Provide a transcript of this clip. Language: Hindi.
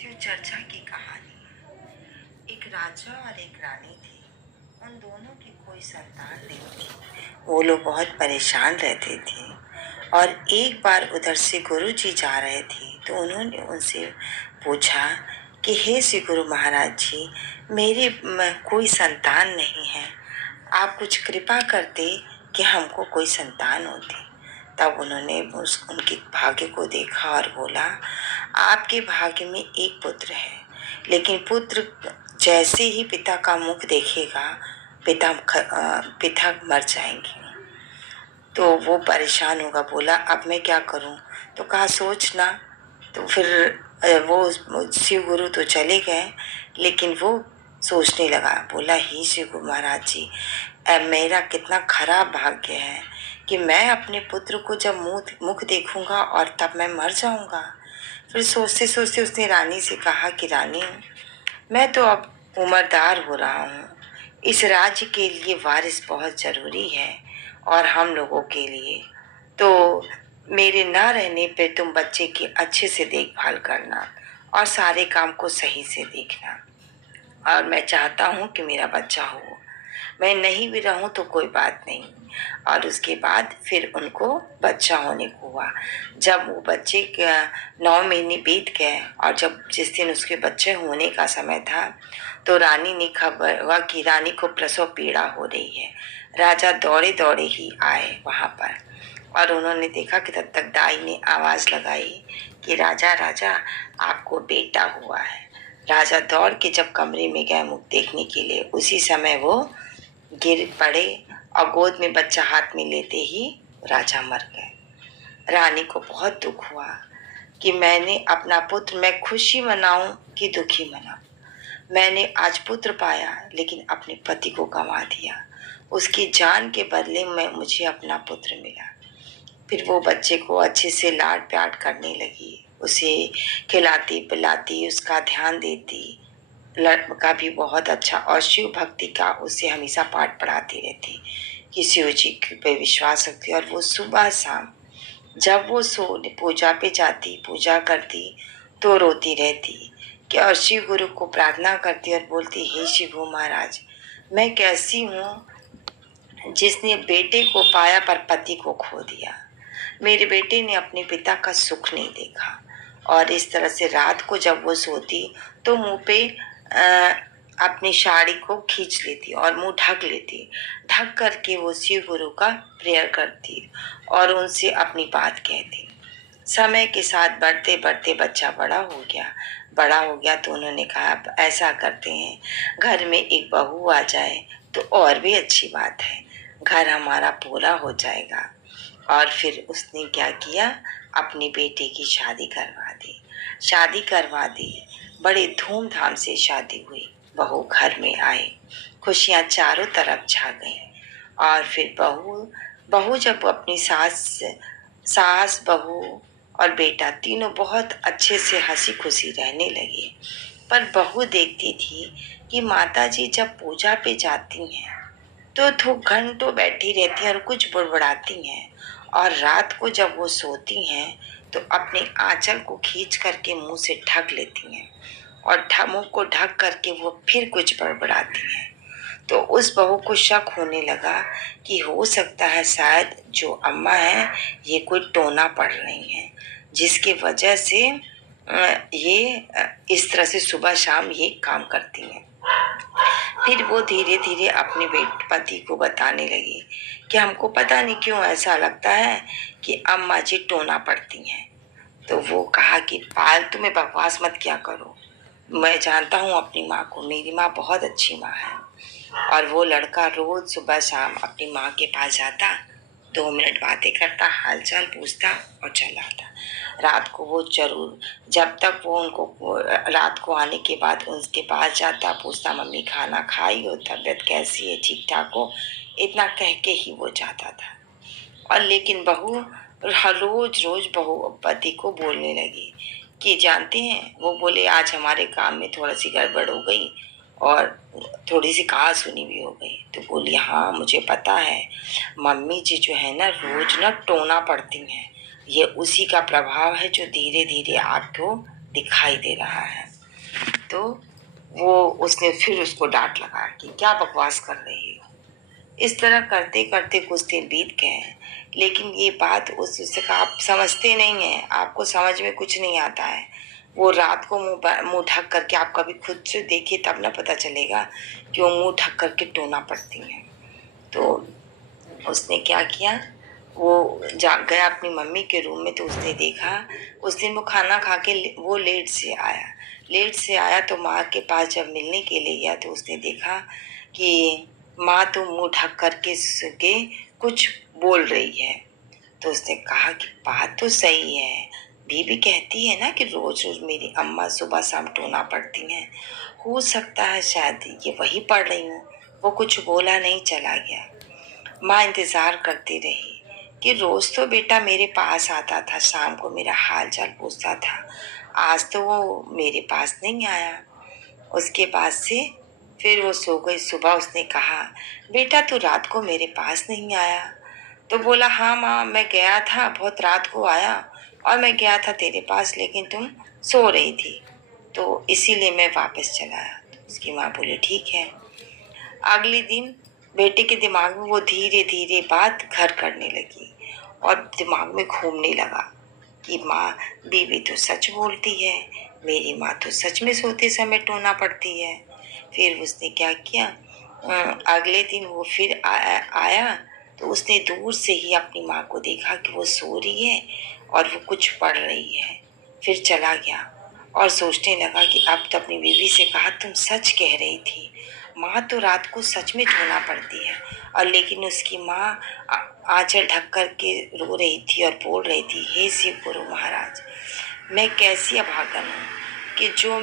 शिव चर्चा की कहानी। एक राजा और एक रानी थे। उन दोनों की कोई संतान नहीं थी। वो लोग बहुत परेशान रहते थे और एक बार उधर से गुरु जी जा रहे थे तो उन्होंने उनसे पूछा कि हे श्री गुरु महाराज जी, मेरे कोई संतान नहीं है, आप कुछ कृपा करते कि हमको कोई संतान होती। तब उन्होंने उनके भाग्य को देखा और बोला, आपके भाग्य में एक पुत्र है, लेकिन पुत्र जैसे ही पिता का मुख देखेगा पिता मर जाएंगे। तो वो परेशान होगा, बोला अब मैं क्या करूं? तो कहा सोचना। तो फिर वो शिव गुरु तो चले गए, लेकिन वो सोचने लगा, बोला ही शिव गुरु महाराज जी, मेरा कितना खराब भाग्य है कि मैं अपने पुत्र को जब मुख देखूंगा और तब मैं मर जाऊंगा। फिर सोचते सोचते उसने रानी से कहा कि रानी, मैं तो अब उम्रदार हो रहा हूँ, इस राज्य के लिए वारिस बहुत जरूरी है और हम लोगों के लिए, तो मेरे ना रहने पे तुम बच्चे की अच्छे से देखभाल करना और सारे काम को सही से देखना। और मैं चाहता हूँ कि मेरा बच्चा हो, मैं नहीं भी रहूं तो कोई बात नहीं। और उसके बाद फिर उनको बच्चा होने को हुआ। जब वो बच्चे के 9 महीने बीत गए और जब जिस दिन उसके बच्चे होने का समय था तो रानी ने खबर हुआ कि रानी को प्रसव पीड़ा हो रही है। राजा दौड़े दौड़े ही आए वहां पर और उन्होंने देखा कि तब तक दाई ने आवाज लगाई कि राजा राजा, आपको बेटा हुआ है। राजा दौड़ के जब कमरे में गए मुख देखने के लिए, उसी समय वो गिर पड़े और गोद में बच्चा हाथ में लेते ही राजा मर गए। रानी को बहुत दुख हुआ कि मैंने अपना पुत्र, मैं खुशी मनाऊं कि दुखी मनाऊं। मैंने आज पुत्र पाया लेकिन अपने पति को गंवा दिया, उसकी जान के बदले में मुझे अपना पुत्र मिला। फिर वो बच्चे को अच्छे से लाड प्यार करने लगी, उसे खिलाती पिलाती, उसका ध्यान देती, लड़का भी बहुत अच्छा और शिव भक्ति का उसे हमेशा पाठ पढ़ाती रहती कि शिव जी पे विश्वास रखती। और वो सुबह शाम जब वो पूजा पे जाती, पूजा करती तो रोती रहती कि और शिव गुरु को प्रार्थना करती और बोलती, हे शिव गुरु महाराज, मैं कैसी हूँ जिसने बेटे को पाया पर पति को खो दिया। मेरे बेटे ने अपने पिता का सुख नहीं देखा। और इस तरह से रात को जब वो सोती तो मुंह पे अपनी साड़ी को खींच लेती और मुंह ढक लेती। ढक करके वो शिव गुरु का प्रेयर करती और उनसे अपनी बात कहती। समय के साथ बढ़ते बढ़ते बच्चा बड़ा हो गया। बड़ा हो गया तो उन्होंने कहा अब ऐसा करते हैं, घर में एक बहू आ जाए तो और भी अच्छी बात है, घर हमारा पूरा हो जाएगा। और फिर उसने क्या किया, अपने बेटे की शादी करवा दी। शादी करवा दी, बड़े धूमधाम से शादी हुई। बहू घर में आई, खुशियां चारों तरफ छा गई। और फिर बहू जब अपनी सास बहू और बेटा तीनों बहुत अच्छे से हंसी खुशी रहने लगे। पर बहू देखती थी कि माता जी जब पूजा पे जाती हैं तो घंटों बैठी रहती हैं और कुछ बुड़बुड़ाती हैं, और रात को जब वो सोती हैं तो अपने आंचल को खींच करके मुंह से ढक लेती हैं और मुंह को ढक करके वो फिर कुछ बड़बड़ाती हैं। तो उस बहू को शक होने लगा कि हो सकता है शायद जो अम्मा है ये कोई टोना पड़ रही है, जिसके वजह से ये इस तरह से सुबह शाम ये काम करती हैं। फिर वो धीरे धीरे अपने पति को बताने लगी कि हमको पता नहीं क्यों ऐसा लगता है कि अम्मा जी टोना पड़ती हैं। तो वो कहा कि फालतू में बकवास मत क्या करो, मैं जानता हूँ अपनी माँ को, मेरी माँ बहुत अच्छी माँ है। और वो लड़का रोज सुबह शाम अपनी माँ के पास जाता, 2 मिनट बातें करता, हालचाल पूछता और चला आता। रात को वो जरूर, जब तक वो उनको रात को आने के बाद उनके पास जाता, पूछता मम्मी खाना खाई हो, तबीयत कैसी है, ठीक ठाक हो, इतना कह के ही वो जाता था। और लेकिन बहू रोज रोज बहू पति को बोलने लगी कि जानते हैं, वो बोले आज हमारे काम में थोड़ा सी गड़बड़ हो गई और थोड़ी सी कहा सुनी भी हो गई। तो बोली हाँ मुझे पता है, मम्मी जी जो है ना रोज ना टोना पड़ती हैं, ये उसी का प्रभाव है जो धीरे धीरे आपको दिखाई दे रहा है। तो वो उसने फिर उसको डांट लगा कि क्या बकवास कर रही हो। इस तरह करते करते कुछ दिन बीत गए, लेकिन ये बात उससे कहा आप समझते नहीं हैं, आपको समझ में कुछ नहीं आता है। वो रात को मुंह ढक करके, आप कभी खुद से देखिए तब ना पता चलेगा कि वो मुंह ढक करके टोना पड़ती हैं। तो उसने क्या किया, वो जा गया अपनी मम्मी के रूम में, तो उसने देखा उस दिन वो खाना खा के वो लेट से आया तो माँ के पास जब मिलने के लिए गया तो उसने देखा कि माँ तो मुंह ढक करके के कुछ बोल रही है। तो उसने कहा कि बात तो सही है, बीबी कहती है ना कि रोज रोज मेरी अम्मा सुबह शाम टोना पड़ती हैं, हो सकता है शायद ये वही पढ़ रही हूँ। वो कुछ बोला नहीं, चला गया। माँ इंतजार करती रही कि रोज तो बेटा मेरे पास आता था, शाम को मेरा हाल चाल पूछता था, आज तो वो मेरे पास नहीं आया। उसके बाद से फिर वो सो गई। सुबह उसने कहा बेटा तू रात को मेरे पास नहीं आया। तो बोला हाँ माँ, मैं गया था, बहुत रात को आया और मैं गया था तेरे पास, लेकिन तुम सो रही थी तो इसीलिए मैं वापस चला आया। तो उसकी माँ बोली ठीक है। अगले दिन बेटे के दिमाग में वो धीरे धीरे बात घर करने लगी और दिमाग में घूमने लगा कि माँ, बीवी तो सच बोलती है, मेरी माँ तो सच में सोते समय टोना पड़ती है। फिर उसने क्या किया, अगले दिन वो फिर आया तो उसने दूर से ही अपनी माँ को देखा कि वो सो रही है और वो कुछ पढ़ रही है। फिर चला गया और सोचने लगा कि अब तो अपनी बीवी से कहा तुम सच कह रही थी, माँ तो रात को सच में टोना पड़ती है। और लेकिन उसकी माँ आंचल ढक कर के रो रही थी और बोल रही थी हे शिव गुरु महाराज, मैं कैसी अभागन हूँ कि जो